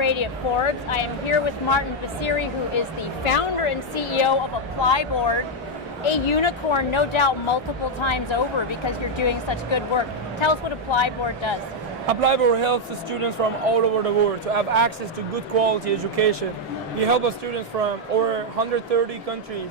Brady at Forbes. I am here with Martin Basiri, who is the founder and CEO of ApplyBoard, a unicorn, no doubt, multiple times over because you're doing such good work. Tell us what ApplyBoard does. ApplyBoard helps the students from all over the world to have access to good quality education. We help our students from over 130 countries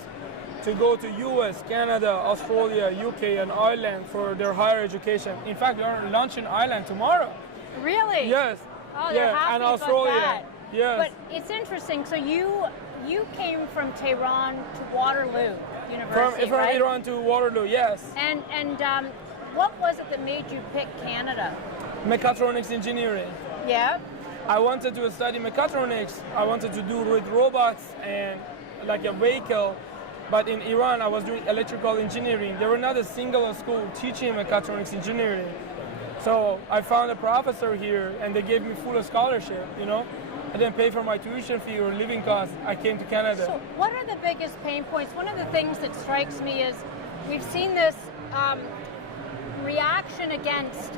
to go to US, Canada, Australia, UK, and Ireland for their higher education. In fact, we are launching Ireland tomorrow. Really? Yes. Oh, they're happy and about Australia. that. Yes. But it's interesting. So you came from Tehran to Waterloo University, From right? Iran to Waterloo, yes. And what was it that made you pick Canada? Mechatronics engineering. Yeah. I wanted to study mechatronics. I wanted to do with robots and like a vehicle. But in Iran, I was doing electrical engineering. There were not a single school teaching mechatronics engineering. So I found a professor here, and they gave me full scholarship, you know. I didn't pay for my tuition fee or living costs. I came to Canada. So what are the biggest pain points? One of the things that strikes me is we've seen this reaction against,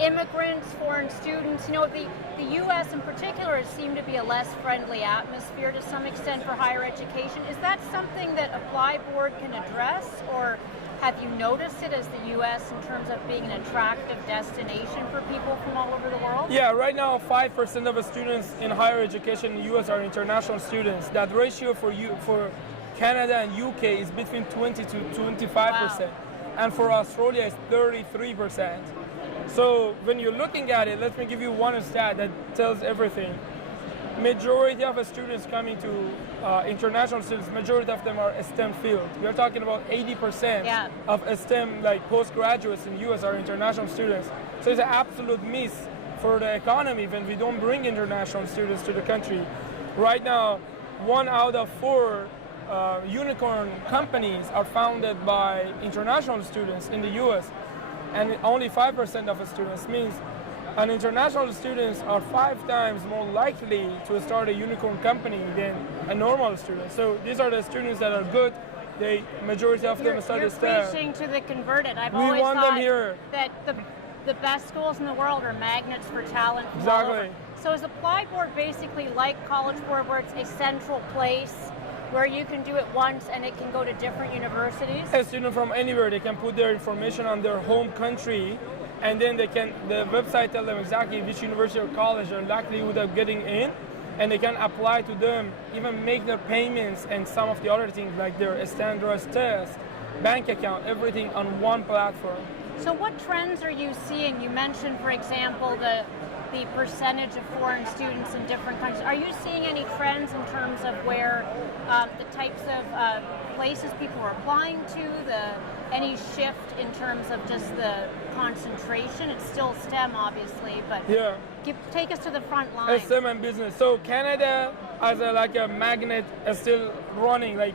immigrants, foreign students. You know, the U.S. in particular has seemed to be a less friendly atmosphere to some extent for higher education. Is that something that ApplyBoard can address, or have you noticed it as the U.S. in terms of being an attractive destination for people from all over the world? Yeah, right now 5% of the students in higher education in the U.S. are international students. That ratio for Canada and UK is between 20 to 25%. Wow. And for Australia, it's 33%. So when you're looking at it, let me give you one stat that tells everything. Majority of the students coming to international students, majority of them are STEM field. We're talking about 80% of STEM, like postgraduates in the US, are international students. So it's an absolute miss for the economy when we don't bring international students to the country. Right now, 1 out of 4 unicorn companies are founded by international students in the US, and only 5% of the students, means and international students are 5 times more likely to start a unicorn company than a normal student. So these are the students that are good. The majority of them study STEM. You're preaching to the converted. I've We always want thought them here. that the best schools in the world are magnets for talent from all over. Exactly. So is ApplyBoard basically like College Board, where it's a central place where you can do it once and it can go to different universities? A student from anywhere, they can put their information on their home country, and then the website tell them exactly which university or college their likelihood of getting in, and they can apply to them, even make their payments and some of the other things like their standardized test, bank account, everything on one platform. So what trends are you seeing? You mentioned, for example, the percentage of foreign students in different countries. Are you seeing any trends in terms of where the types of places people are applying to, any shift in terms of just the concentration? It's still STEM, obviously, but take us to the front line. STEM and business. So Canada, as a magnet, is still running. Like,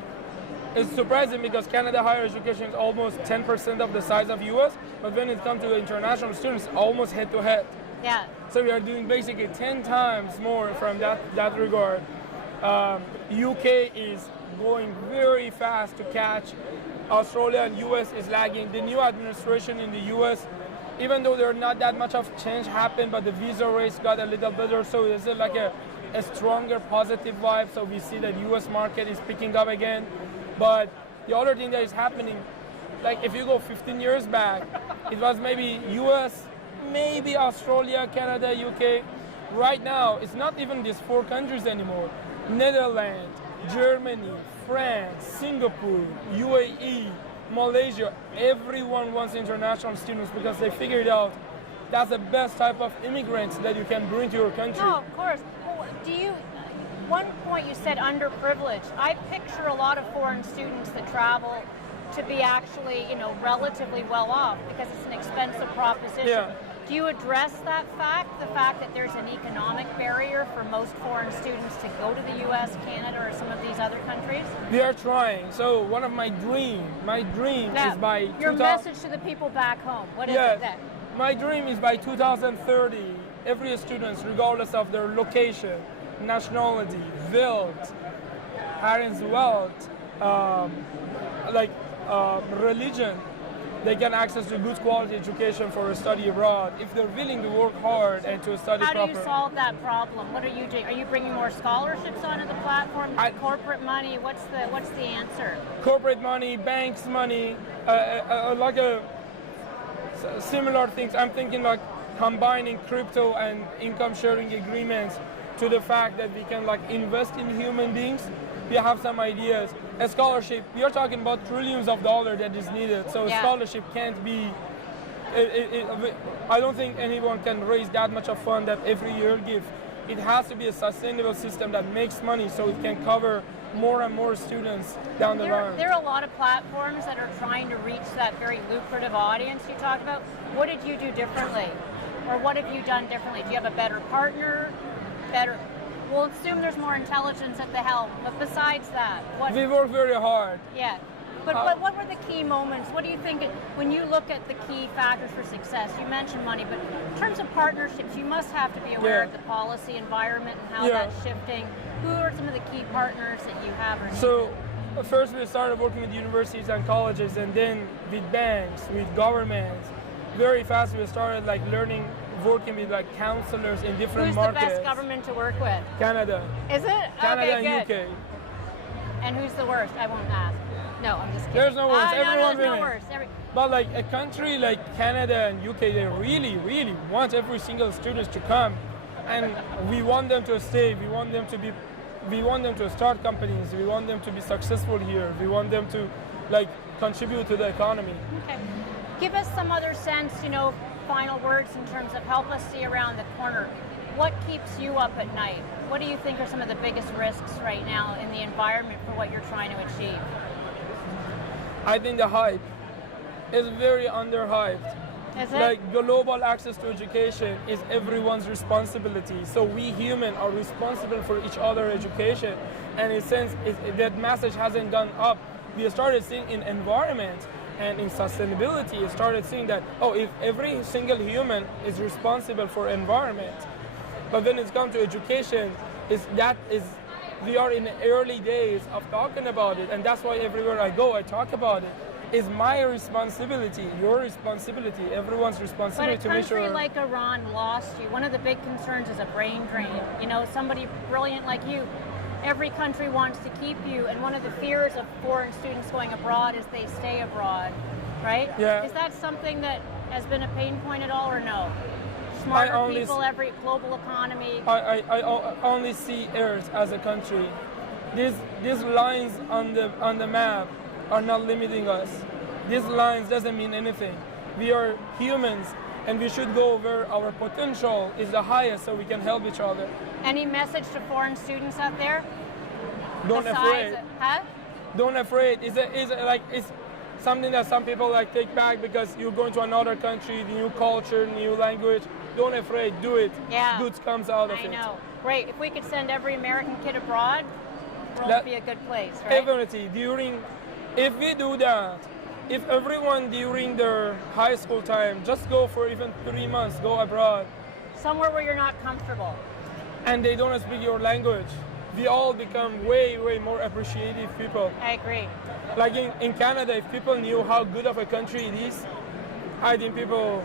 it's surprising because Canada higher education is almost 10% of the size of US, but when it comes to international students, almost head to head. Yeah. So we are doing basically 10 times more from that regard. UK is going very fast to catch. Australia and US is lagging. The new administration in the US, even though there not that much of change happened, but the visa rates got a little better, so it's like a stronger positive vibe. So we see that US market is picking up again. But the other thing that is happening, like if you go 15 years back, it was maybe US, maybe Australia, Canada, UK. Right now, it's not even these 4 countries anymore. Netherlands, Germany, France, Singapore, UAE, Malaysia, everyone wants international students because they figured out that's the best type of immigrants that you can bring to your country. No, of course. Well, one point you said underprivileged. I picture a lot of foreign students that travel to be actually, relatively well off because it's an expensive proposition. Yeah. Do you address that fact, the fact that there's an economic barrier for most foreign students to go to the US, Canada, or some of these other countries? We are trying. So one of my dream is by your message to the people back home. What is it then? My dream is by 2030, every student, regardless of their location, nationality, wealth, parents' wealth, religion, they can access to good quality education for a study abroad if they're willing to work hard and to study properly. How do you solve that problem? What are you doing? Are you bringing more scholarships onto the platform? Corporate money? What's the answer? Corporate money, banks money, like similar things. I'm thinking like combining crypto and income sharing agreements to the fact that we can like invest in human beings. We have some ideas. A scholarship, we are talking about trillions of dollars that is needed. So a scholarship can't be, I don't think anyone can raise that much of fund that every year give. It has to be a sustainable system that makes money so it can cover more and more students down the line. There are a lot of platforms that are trying to reach that very lucrative audience you talked about. What did you do differently? Or what have you done differently? Do you have a better partner? We'll assume there's more intelligence at the helm, but besides that, we work very hard. Yeah, but what were the key moments? What do you think, when you look at the key factors for success? You mentioned money, but in terms of partnerships, you must have to be aware of the policy environment and how that's shifting. Who are some of the key partners that you have? So first we started working with universities and colleges, and then with banks, with governments. Very fast we started like working with like counselors in different markets. Who's the best government to work with? Canada. Is it? Canada okay, and good. UK. And who's the worst? I won't ask. No, I'm just kidding. There's no worst. Everyone's no worst. But like a country like Canada and UK, they really, really want every single student to come, and we want them to stay. We want them to start companies. We want them to be successful here. We want them to like contribute to the economy. Okay. Give us some other sense, final words in terms of help us see around the corner. What keeps you up at night? What do you think are some of the biggest risks right now in the environment for what you're trying to achieve? I think the hype is very underhyped. Is it? Like global access to education is everyone's responsibility. So we humans are responsible for each other's education. And in a sense, that message hasn't gone up. We started seeing in environment and in sustainability, we started seeing that, if every single human is responsible for environment, but when it's come to education, we are in the early days of talking about it, and that's why everywhere I go, I talk about it. It's my responsibility, your responsibility, everyone's responsibility to make sure. But a country like Iran lost you. One of the big concerns is a brain drain. Somebody brilliant like you, every country wants to keep you, and one of the fears of foreign students going abroad is they stay abroad, right? Yeah. Is that something that has been a pain point at all, or no? Smarter people, every global economy. I only see Earth as a country. These lines on the map are not limiting us. These lines doesn't mean anything. We are humans, and we should go where our potential is the highest so we can help each other. Any message to foreign students out there? Don't afraid. Don't afraid. It's something that some people take back because you're going to another country, new culture, new language. Don't afraid. Do it. Yeah. Good comes out of it. I know. Great. If we could send every American kid abroad, the world would be a good place, right? Definitely. If we do that, if everyone during their high school time just go for even 3 months, go abroad. Somewhere where you're not comfortable. And they don't speak your language, we all become way, way more appreciative people. I agree. Like in Canada, if people knew how good of a country it is, I think people,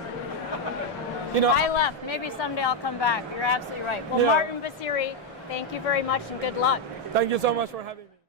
I left. Maybe someday I'll come back. You're absolutely right. Well, Martin Basiri, thank you very much and good luck. Thank you so much for having me.